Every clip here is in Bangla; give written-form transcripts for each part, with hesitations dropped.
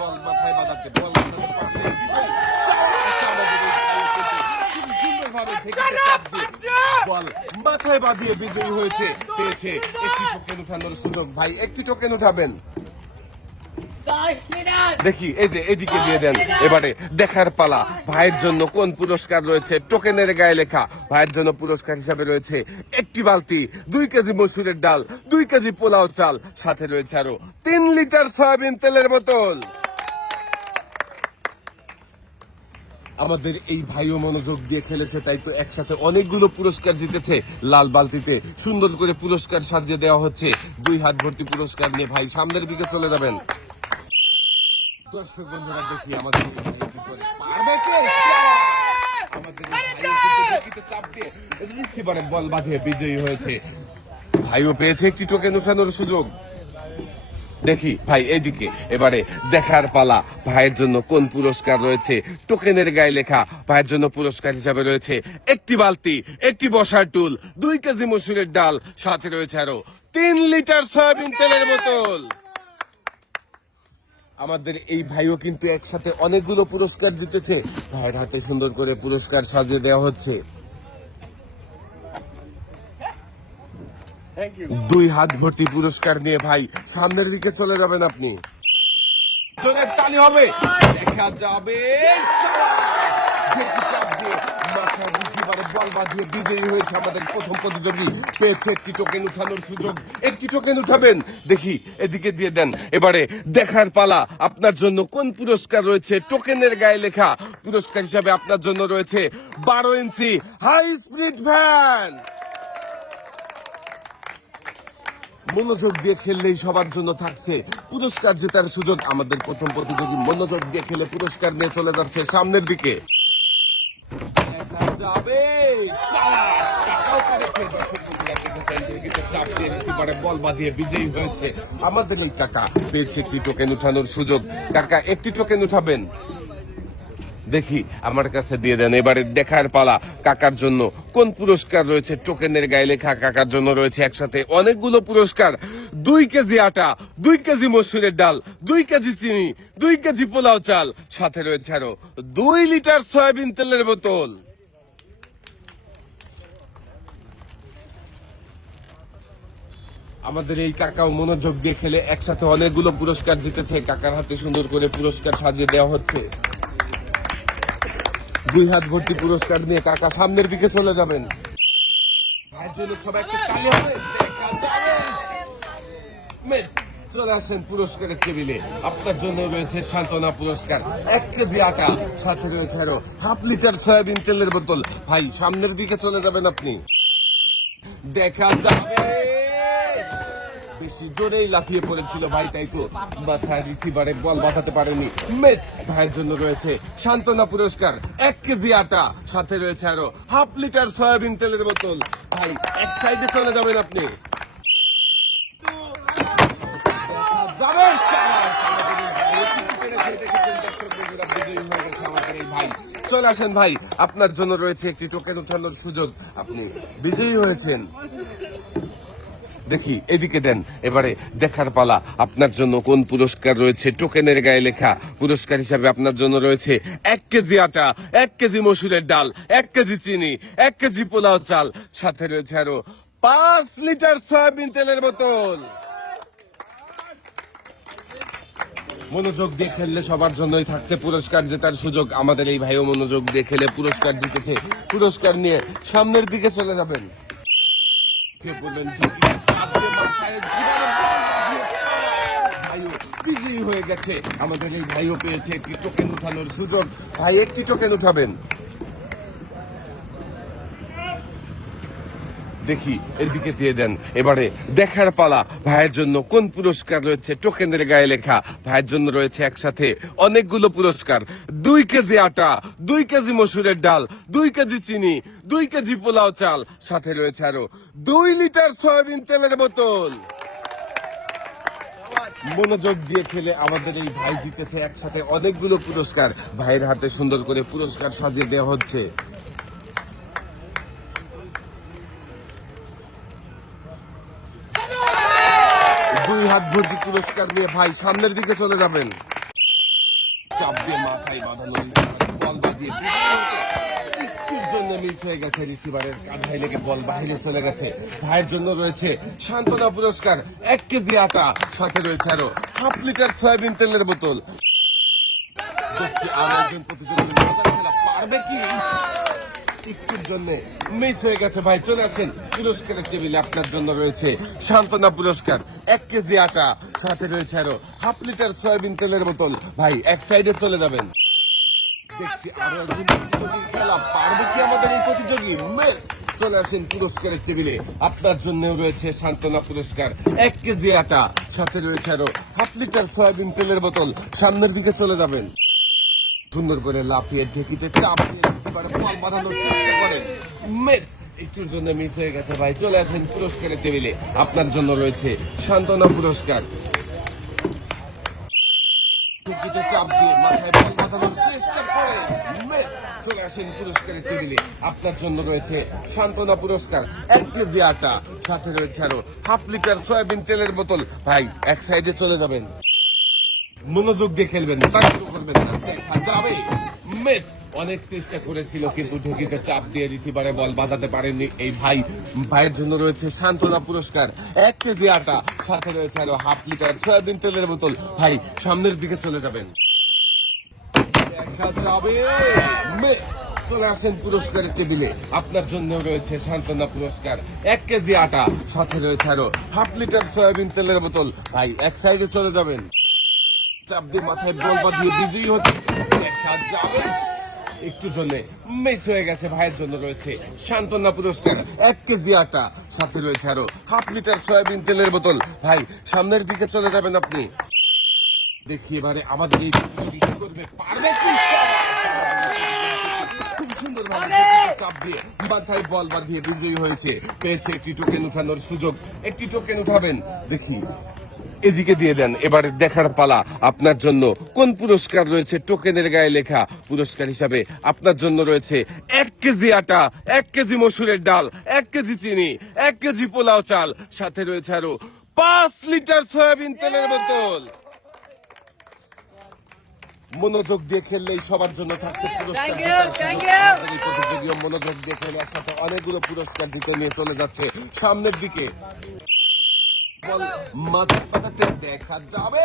বল মাথায় বাঁধাতে বল সুন্দরভাবে বল মাথায় বাঁধিয়ে বিজয়ী হয়েছে, পেয়েছে একটি টোকেন উঠানোর সুযোগ। ভাই একটি টোকেন উঠাবেন। দেখি এই যে এদিকে দিয়ে দেন। এবারে দেখার পালা, ভাইয়ের জন্য কোন পুরস্কার রয়েছে। টোকেনের গায়ে লেখা ভাইয়ের জন্য পুরস্কার হিসাবে রয়েছে একটি বালতি, 2 কেজি মসুরের ডাল, 2 কেজি পোলাও চাল, সাথে রয়েছে আরো 3 লিটার সয়াবিন তেলের বোতল। আমাদের এই ভাইও মনোযোগ দিয়ে খেলেছে, তাই তো একসাথে অনেকগুলো পুরস্কার জিতেছে। লাল বালতিতে সুন্দর করে পুরস্কার সাজিয়ে দেওয়া হচ্ছে। 2 হাত ভর্তি পুরস্কার নিয়ে ভাই সামনের দিকে চলে যাবেন। দর্শক বন্ধুরা দেখি আমাদের বল বাঁধিয়ে বিজয়ী হয়েছে। ভাইও পেয়েছে একটি টোকেন উঠানোর সুযোগ। দেখি ভাই এইদিকে, এবারে দেখার পালা, ভাইয়ের জন্য কোন পুরস্কার রয়েছে। টোকেনের গায়ে লেখা ভাইয়ের জন্য পুরস্কার হিসাবে রয়েছে একটি বালতি, একটি বসার টুল, 2 কেজি মসুরের ডাল, সাথে রয়েছে আরো 3 লিটার সয়াবিন তেলের বোতল। আমাদের এই ভাইও কিন্তু একসাথে অনেকগুলো পুরস্কার জিতেছে। ভাইয়ের হাতে সুন্দর করে পুরস্কার সাজিয়ে দেওয়া হচ্ছে। 2 হাত ভর্তি পুরস্কার নিয়ে ভাই সামনের দিকে চলে যাবেন আপনি। জোরে তালি হবে, দেখা যাবে। বল বাঁধিয়ে বিজয়ী হয়েছে আমাদের প্রথম প্রতিযোগী, পেয়েছে একটি টোকেন উঠানোর সুযোগ। একটি টোকেন উঠাবেন। দেখি এদিকে দিয়ে দেন। এবারে দেখার পালা, আপনার জন্য কোন পুরস্কার রয়েছে। টোকেনের গায়ে লেখা পুরস্কার হিসাবে আপনার জন্য রয়েছে 12 ইঞ্চি হাই স্পিড ফ্যান। মনোযোগ দিয়ে খেললেই সবার জন্য থাকছে পুরস্কার জেতার সুযোগ। আমাদের প্রথম প্রতিযোগী মনোযোগ দিয়ে খেলে পুরস্কার নিয়ে চলে যাচ্ছে সামনের দিকে। বল বাঁধিয়ে বিজয়ী হয়েছে আমাদের এই কাকা, পেয়েছে একটি টোকেন উঠানোর সুযোগ। কাকা একটি টোকেন উঠাবেন। দেখি আমার কাছে দিয়ে দেন। এবারে দেখার পালা, কাকার জন্য কোন পুরস্কার রয়েছে। টোকেনের গায়ে লেখা কাকার জন্য রয়েছে একসাথে অনেকগুলো পুরস্কার। 2 কেজি আটা, 2 কেজি মসুরের ডাল, 2 কেজি চিনি, 2 কেজি পোলাও চাল, সাথে রয়েছে আরো 2 লিটার সয়াবিন তেলের বোতল। আমাদের এই কাকাও মনোযোগ দিয়ে খেলে একসাথে অনেকগুলো পুরস্কার জিতেছে। কাকার হাতে সুন্দর করে পুরস্কার সাজিয়ে দেওয়া হচ্ছে। 2 হাত ভর্তি পুরস্কার নিয়ে কাকা সামনের দিকে চলে যাবেন। চলে আসেন পুরস্কারের টেবিলে। আপনার জন্য রয়েছে সান্ত্বনা পুরস্কার 1 কেজি আটা, সাথে রয়েছে আরো 1/2 লিটার সয়াবিন তেলের বোতল। ভাই সামনের দিকে চলে যাবেন আপনি। দেখা যাবে। বেশি জোরেই লাফিয়ে পড়েছিল ভাই, তাই তো মাথায় রিসিভারে বল বাঁধাতে পারেনি। মিস। ভাইয়ের জন্য রয়েছে সান্ত্বনা পুরস্কার 1 কেজি আটা, সাথে রয়েছে আরো 1/2 লিটার সয়াবিন তেলের বোতল। ভাই এক সাইডে চলে যাবেন আপনি। চলে আসেন ভাই, আপনার জন্য রয়েছে একটি টোকেন উঠানোর সুযোগ। আপনি বিজয়ী হয়েছেন। দেখি এদিকে দেন। এবারে দেখার পালা, আপনার জন্য কোন পুরস্কার রয়েছে। টোকেনের গায়ে লেখা পুরস্কার হিসাবে আপনার জন্য রয়েছে 1 কেজি আটা, 1 কেজি মসুরের ডাল, 1 কেজি চিনি, 1 কেজি পোলাও চাল, সাথে রয়েছে আরো 5 লিটার সয়াবিন তেলের বোতল। মনোযোগ দিয়ে খেললে সবার জন্যই থাকছে পুরস্কার জেতার সুযোগ। আমাদের এই ভাইও মনোযোগ দিয়ে খেলে পুরস্কার জিতেছে। পুরস্কার নিয়ে সামনের দিকে চলে যাবেন। বিজয়ী হয়ে গেছে আমাদের এই ভাইও, পেয়েছে একটি টোকেন উঠানোর সুযোগ। ভাই একটি টোকেন উঠাবেন। দেখি এদিকে দিয়ে দেন। এবারে দেখার পালা, ভাইয়ের জন্য কোন পুরস্কার রয়েছে। টোকেনের গায়ে লেখা ভাইয়ের জন্য রয়েছে একসাথে অনেকগুলো পুরস্কার। 2 কেজি আটা, 2 কেজি মসুরের ডাল, 2 কেজি চিনি, 2 কেজি পোলাও চাল, সাথে রয়েছে আরো 2 লিটার সয়াবিন তেলের বোতল। মনোযোগ দিয়ে খেলে আমাদের এই ভাই জিতেছে একসাথে অনেকগুলো পুরস্কার। ভাইয়ের হাতে সুন্দর করে পুরস্কার সাজিয়ে দেওয়া হচ্ছে। 2 হাত ভর্তি পুরস্কার নিয়ে ভাই সামনের দিকে চলে যাবেন। চাপ দিয়ে মাথায় বাঁধানো বল বাঁধিয়ে একটুর জন্য মিস হয়ে গেছে, রিসিভারের কাঁধায় লেগে বল বাইরে চলে গেছে। ভাইয়ের জন্য রয়েছে সান্ত্বনা পুরস্কার 1 কেজি আটা, সাথে রয়েছে আরো হাফ লিটার সয়াবিন তেলের বোতল। দেখছি আরো একজন প্রতিযোগী পারবে কি, একটুর জন্য মিস হয়ে গেছে। ভাই চলে আসেন, পুরস্কারের টেবিলে আপনার জন্য রয়েছে সান্ত্বনা পুরস্কার 1 কেজি আটা, সাথে রয়েছে আরো হাফ লিটার সয়াবিন তেলের বোতল। ভাই এক সাইডে চলে যাবেন। দেখছি আরো একজন প্রতিযোগী খেলা পারবে কি আমাদের এই প্রতিযোগী, মিস। চলে আসেন পুরস্কারের টেবিলে, আপনার জন্য রয়েছে সান্ত্বনা পুরস্কার 1 কেজি আটা, সাথে রয়েছে আরো হাফ লিটার সয়াবিন তেলের বোতল। সামনের দিকে চলে যাবেন, সুন্দর করে লাফিয়ে ঢেকিতে চাপ দিয়ে বল বাঁধানোর চেষ্টা করেন, মিস। একটুর জন্য মিস হয়ে গেছে। ভাই চলে আসেন পুরস্কারের টেবিলে, আপনার জন্য রয়েছে সান্ত্বনা পুরস্কার। ঢেকিতে চাপ দিয়ে মাথায় বল বাঁধানোর চেষ্টা করেন, মিস। চলে আসেন পুরস্কারের টেবিলে, আপনার জন্য রয়েছে সান্ত্বনা পুরস্কার 1 কেজি আটা, সাথে রয়েছে আরো হাফ লিটার সয়াবিন তেলের বোতল। ভাই এক সাইডে চলে যাবেন, মনোযোগ দিয়ে খেলবেন, তাড়াহুড়ো করবেন না, দেখা যাবে, মিস। অনেক চেষ্টা করেছিল কিন্তু ঢেকিতে চাপ দিয়ে রিসিভারে বল বাঁধাতে পারেননি এই ভাই। ভাইয়ের জন্য রয়েছে সান্ত্বনা পুরস্কার 1 কেজি আটা, সাথে রয়েছে আরো হাফ লিটার সয়াবিন তেলের বোতল। ভাই সামনের দিকে চলে যাবেন, দেখা যাবে, মিস। চলে আসেন পুরস্কারের টেবিলে, আপনার জন্য রয়েছে সান্ত্বনা পুরস্কার 1 কেজি আটা, সাথে রয়েছে আরো হাফ লিটার সয়াবিন তেলের বোতল। ভাই এক সাইডে চলে যাবেন, চাপ দিয়ে মাথায় বল বাঁধিয়ে বিজয়ী হচ্ছে, দেখা যাবে। একটু জন্য মিস হয়ে গেছে। ভাইয়ের জন্য রয়েছে সান্ত্বনা পুরস্কার 1 কেজি আটা, সাথে রয়েছে আরো হাফ লিটার সয়াবিন তেলের বোতল। ভাই সামনের দিকে চলে যাবেন আপনি। দেখি এবারে আমাদের এই প্রতিযোগী কি করবে, পারবে কি, খুব সুন্দর ভাবে চাপ দিয়ে মাথায় বল বাঁধিয়ে বিজয়ী হয়েছে, পেয়েছে একটি টোকেন উঠানোর সুযোগ। একটি টোকেন উঠাবেন, দেখি এদিকে দিয়ে দেন। এবার দেখার পালা, আপনার জন্য কোন পুরস্কার রয়েছে টোকেনের গায়ে লেখা। পুরস্কার হিসাবে আপনার জন্য রয়েছে 1 কেজি আটা, 1 কেজি মসুরের ডাল, 1 কেজি চিনি, 1 কেজি পোলাও চাল, সাথে রয়েছে আরো 5 লিটার সয়াবিন তেলের বোতল। মনোযোগ দিয়ে খেললেই সবার জন্য থাকছে পুরস্কার। প্রতিযোগীও মনোযোগ দিয়ে খেলে একসাথে অনেকগুলো পুরস্কার জিতে নিয়ে চলে যাচ্ছে সামনের দিকে। মাথা পাতাতে দেখা যাবে,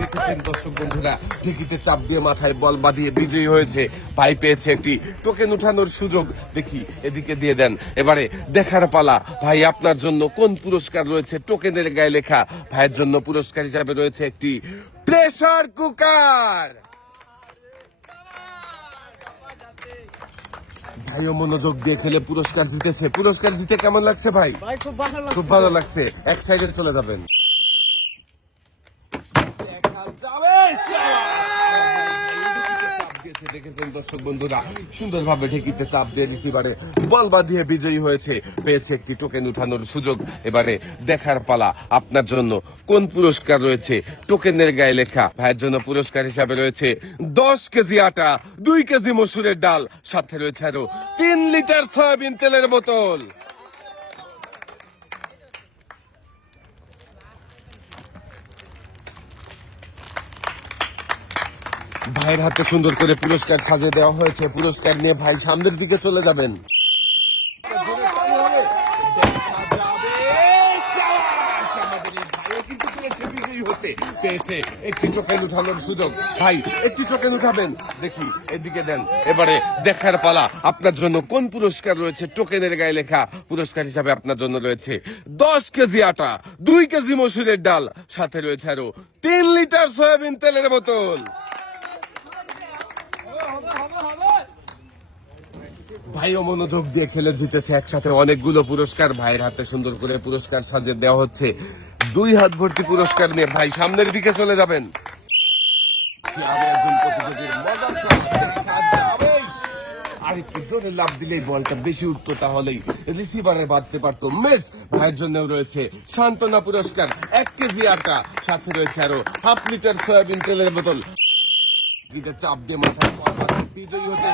দেখেছেন দর্শক বন্ধুরা, ঢেকিতে চাপ দিয়ে মাথায় বল বাঁধিয়ে বিজয়ী হয়েছে। ভাই পেয়েছে একটি টোকেন উঠানোর সুযোগ, দেখি এদিকে দিয়ে দেন। এবারে দেখার পালা, ভাই আপনার জন্য কোন পুরস্কার রয়েছে টোকেনের গায়ে লেখা। ভাইয়ের জন্য পুরস্কার হিসাবে রয়েছে একটি প্রেসার কুকার। ভাইও মনোযোগ দিয়ে খেলে পুরস্কার জিতেছে। পুরস্কার জিতে কেমন লাগছে ভাই? খুব ভালো লাগছে। এক সাইডে চলে যাবেন, দেখেছেন দর্শক বন্ধুরা, সুন্দরভাবে ঢেকিতে চাপ দিয়ে রিসিভারে বল বাঁধিয়ে বিজয়ী হয়েছে, পেয়েছে একটি টোকেন উঠানোর সুযোগ। এবারে দেখার পালা, আপনার জন্য কোন পুরস্কার রয়েছে টোকেনের গায়ে লেখা। ভাইয়ের জন্য পুরস্কার হিসাবে রয়েছে 10 কেজি আটা, 2 কেজি মসুরের ডাল, সাথে রয়েছে আরো 3 লিটার সয়াবিন তেলের বোতল। ভাইয়ের হাতে সুন্দর করে পুরস্কার সাজিয়ে দেওয়া হয়েছে। পুরস্কার নিয়ে ভাই সামনের দিকে চলে যাবেন। পেয়েছে একটি টোকেন উঠানোর সুযোগ। ভাই একটি টোকেন উঠাবেন, দেখি এদিকে দেন। এবারে দেখার পালা, আপনার জন্য কোন পুরস্কার রয়েছে টোকেনের গায়ে লেখা। পুরস্কার হিসাবে আপনার জন্য রয়েছে 10 কেজি আটা, 2 কেজি মসুরের ডাল, সাথে রয়েছে আরো 3 লিটার সয়াবিন তেলের বোতল। ভাইও মনোযোগ দিয়ে খেলে জিতেছে একসাথে অনেকগুলো পুরস্কার। ভাইয়ের হাতে সুন্দর করে পুরস্কার সাজিয়ে দেওয়া হচ্ছে। 2 হাত ভর্তি পুরস্কার নিয়ে ভাই সামনের দিকে চলে যাবেন। আরেকটু জোরে লাফ দিলেই বলটা বেশি উঠতো, তাহলেই রিসিভারে বাঁধতে পারতো, মিস। ভাইয়ের জন্য রয়েছে সান্ত্বনা পুরস্কার 1 কেজি আটা, সাথে রয়েছে আরো হাফ লিটার সয়াবিন তেলের বোতল। চাপ দিয়ে মাথায় বিজয়ী হতে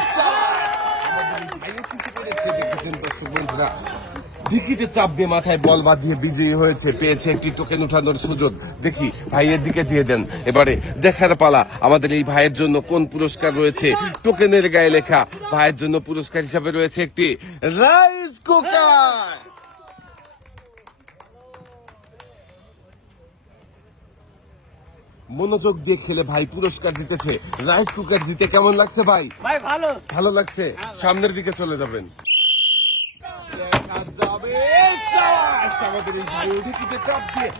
দেখেছেন দর্শক বন্ধুরা, ঢিকিতে চাপ দিয়ে মাথায় বল বাঁধিয়ে বিজয়ী হয়েছে, পেয়েছে একটি টোকেন উঠানোর সুযোগ। দেখি ভাইয়ের দিকে দিয়ে দেন। এবারে দেখার পালা আমাদের এই ভাইয়ের জন্য কোন পুরস্কার রয়েছে। টোকেনের গায়ে লেখা ভাইয়ের জন্য পুরস্কার হিসাবে রয়েছে একটি রাইস কুকার। মনোযোগ দিয়ে খেলে ভাই পুরস্কার জিতেছে, রাইস কুকার জিতে কেমন লাগছে ভাই? ভাই ভালো ভালো লাগছে। সামনের দিকে চলে যাবেন। দেখা যাবে, সাবাস! আমাদের এই ভাইও ঢিকিতে চাপ দিয়ে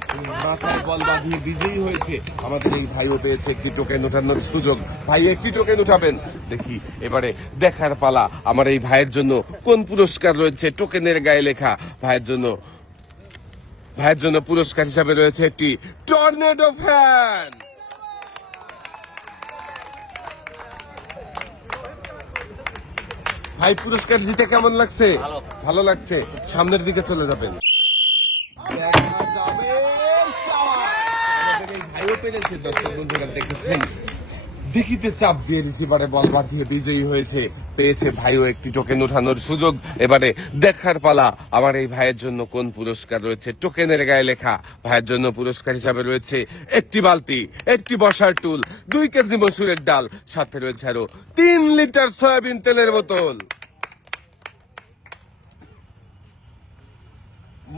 মাথায় বল বাঁধিয়ে বিজয়ী হয়েছে। আমাদের এই ভাইও পেয়েছে একটি টোকেন ওঠানোর সুযোগ। ভাই একটি টোকেন উঠাবেন। দেখি এবারে দেখার পালা আমার এই ভাইয়ের জন্য কোন পুরস্কার রয়েছে। টোকেনের গায়ে লেখা ভাইয়ের জন্য পুরস্কার হিসাবে রয়েছে একটি টর্নেডো ফ্যান। ভাই পুরস্কার জিতে কেমন লাগছে? ভালো লাগছে। সামনের দিকে চলে যাবেন। দেখা যাবে, সাবাস! আমাদের এই ভাইও পেরেছে। দর্শক বন্ধুরা দেখেছেন, ঢিকিতে চাপ দিয়ে রিসিভারে বল বাঁধিয়ে বিজয়ী হয়েছে, পেয়েছে ভাইও একটি টোকেন উঠানোর সুযোগ। এবারে দেখার পালা আমার এই ভাইয়ের জন্য কোন পুরস্কার রয়েছে। টোকেনের গায়ে লেখা ভাইয়ের জন্য পুরস্কার হিসাবে রয়েছে একটি বালতি, একটি বসার টুল, 2 কেজি মসুরের ডাল, সাথে রয়েছে আরো 3 লিটার সয়াবিন তেলের বোতল।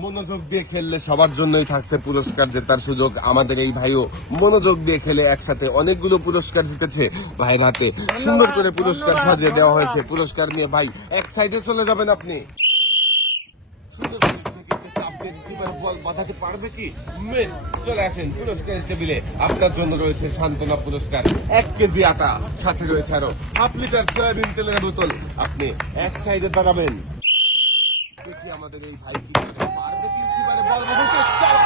মনোযোগ দিয়ে খেললে সবার জন্যই থাকছে পুরস্কার জেতার সুযোগ। আমাদের এই ভাইও মনোযোগ দিয়ে খেলে একসাথে অনেকগুলো পুরস্কার জিতেছে। ভাইয়ের হাতে সুন্দর করে পুরস্কার সাজিয়ে দেওয়া হয়েছে। পুরস্কার নিয়ে ভাই এক সাইডে চলে যাবেন আপনি। সুন্দর করে ঢিকিতে চাপ দিয়ে রিসিভার বল বাঁধাতে পারবে কি? মিস। চলে আসেন পুরস্কারের টেবিলে। আপনার জন্য রয়েছে সান্ত্বনা পুরস্কার, 1 কেজি আটা, সাথে রয়েছে আরো 1/2 লিটার সয়াবিন তেলের বোতল। আপনি এক সাইডে দাঁড়াবেন। দেখি আমাদের এই ভাই কি করতে পারবে কি? রিসিভারে বল বাঁধাতে চাপ।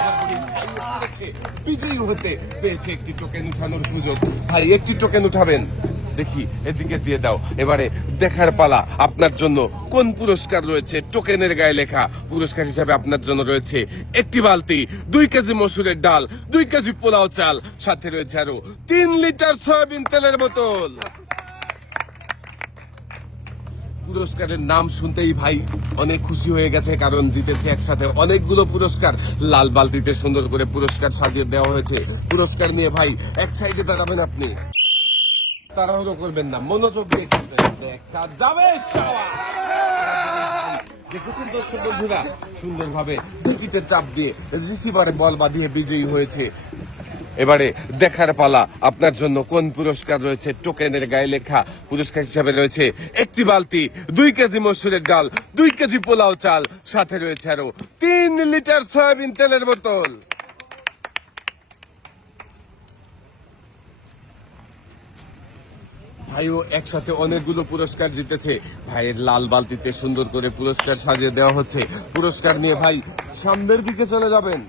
আমাদের এই ভাইও পেরেছে, বিজয়ী হতে পেয়েছে একটি টোকেন উঠানোর সুযোগ। ভাই একটি টোকেন উঠাবেন। দেখি এদিকে দিয়ে দাও। এবারে দেখার পালা আপনার জন্য কোন পুরস্কার রয়েছে। টোকেনের গায়ে লেখা পুরস্কার হিসাবে আপনার জন্য রয়েছে একটি বালতি, 2 কেজি মসুরের ডাল, 2 কেজি পোলাও চাল, সাথে রয়েছে আরো 3 লিটার সয়াবিন তেলের বোতল। পুরস্কারের নাম শুনতেই ভাই অনেক খুশি হয়ে গেছে, কারণ জিতেছে একসাথে অনেকগুলো পুরস্কার। লাল বালতিতে সুন্দর করে পুরস্কার সাজিয়ে দেওয়া হয়েছে। পুরস্কার নিয়ে ভাই এক সাইডে দাঁড়াবেন আপনি। তাড়াহুড়ো করবেন না, মনোযোগ দিয়ে খেলবেন। দেখা যাবে, সাবাস! দেখেছেন দর্শক বন্ধুরা, সুন্দরভাবে ঢিকিতে চাপ দিয়ে রিসিভারে বল বাঁধিয়ে বিজয়ী হয়েছে। এবারে দেখার পালা আপনার জন্য কোন পুরস্কার রয়েছে। টোকেনের গায়ে লেখা পুরস্কার হিসাবে রয়েছে একটি বালতি, 2 কেজি মসুরের ডাল, 2 কেজি পোলাও চাল, সাথে রয়েছে আরো 3 লিটার সয়াবিন তেলের বোতল। ভাইও একসাথে অনেকগুলো পুরস্কার জিতেছে। ভাইয়ের লাল বালতিতে সুন্দর করে পুরস্কার সাজিয়ে দেওয়া হচ্ছে। পুরস্কার নিয়ে ভাই সামনের দিকে চলে যাবেন।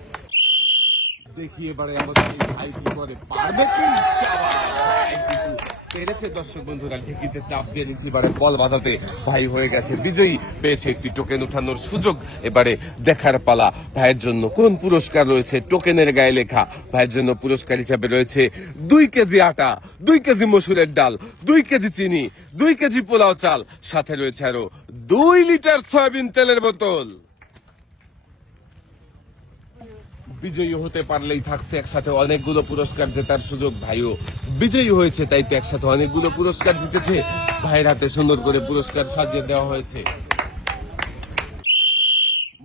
দেখি এবারে আমাদের এই ভাই কি করে, পারবে কি? পেরেছে। দর্শক বন্ধুরা ঢিকিতে চাপ দিয়ে রিসিভারে বল বাঁধাতে ভাই হয়ে গেছে বিজয়ী, পেয়েছে একটি টোকেন উঠানোর সুযোগ। এবারে দেখার পালা ভাইয়ের জন্য কোন পুরস্কার রয়েছে। টোকেনের গায়ে লেখা ভাইয়ের জন্য পুরস্কার হিসাবে রয়েছে 2 কেজি আটা, 2 কেজি মসুরের ডাল, 2 কেজি চিনি, 2 কেজি পোলাও চাল, সাথে রয়েছে আরো 2 লিটার সয়াবিন তেলের বোতল। বিজয়ী হতে পারলেই থাকছে একসাথে অনেকগুলো পুরস্কার জেতার সুযোগ। ভাইও বিজয়ী হয়েছে, তাই তো একসাথে অনেকগুলো পুরস্কার জিতেছে। ভাইয়ের হাতে সুন্দর করে পুরস্কার সাজিয়ে দেওয়া হয়েছে।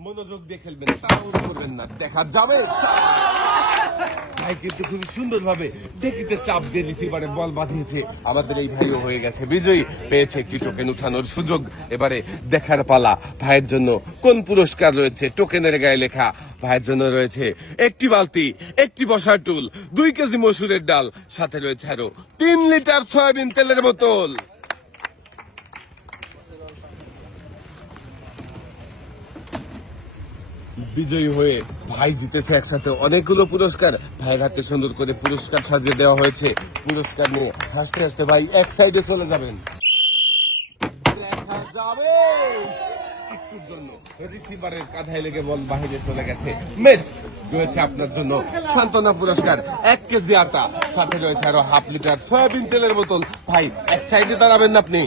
মনোযোগ দিয়ে খেলবেন, তাড়াহুড়ো করবেন না। দেখা যাবে, ভাই কিন্তু খুবই সুন্দরভাবে ঢিকিতে চাপ দিয়ে রিসিভারে বল বাঁধিয়েছে। আমাদের এই ভাইও হয়ে গেছে বিজয়ী, পেয়েছে একটি টোকেন উঠানোর সুযোগ। এবারে দেখার পালা ভাইয়ের জন্য কোন পুরস্কার রয়েছে। টোকেনের গায়ে লেখা ভাইয়ের জন্য রয়েছে একটি বালতি, একটি বসার টুল, 2 কেজি মসুরের ডাল, সাথে রয়েছে আরো 3 লিটার সয়াবিন তেলের বোতল। বিজয়ী হয়ে ভাই জিতেছে একসাথে অনেকগুলো পুরস্কার। ভাইয়ের হাতে সুন্দর করে পুরস্কার সাজিয়ে দেওয়া হয়েছে। পুরস্কার নিয়ে হাসতে হাসতে ভাই এক সাইডে চলে যাবেন। দেখা যাবে, একটুর জন্য রিসিভারের কাঁধায় লেগে বল বাহিরে চলে গেছে। ম্যাচ রয়েছে আপনার জন্য সান্ত্বনা পুরস্কার, 1 কেজি আটা, সাথে রয়েছে আরো 1/2 লিটার সয়াবিন তেলের বোতল। ভাই এক সাইডে দাঁড়াবেন না আপনি।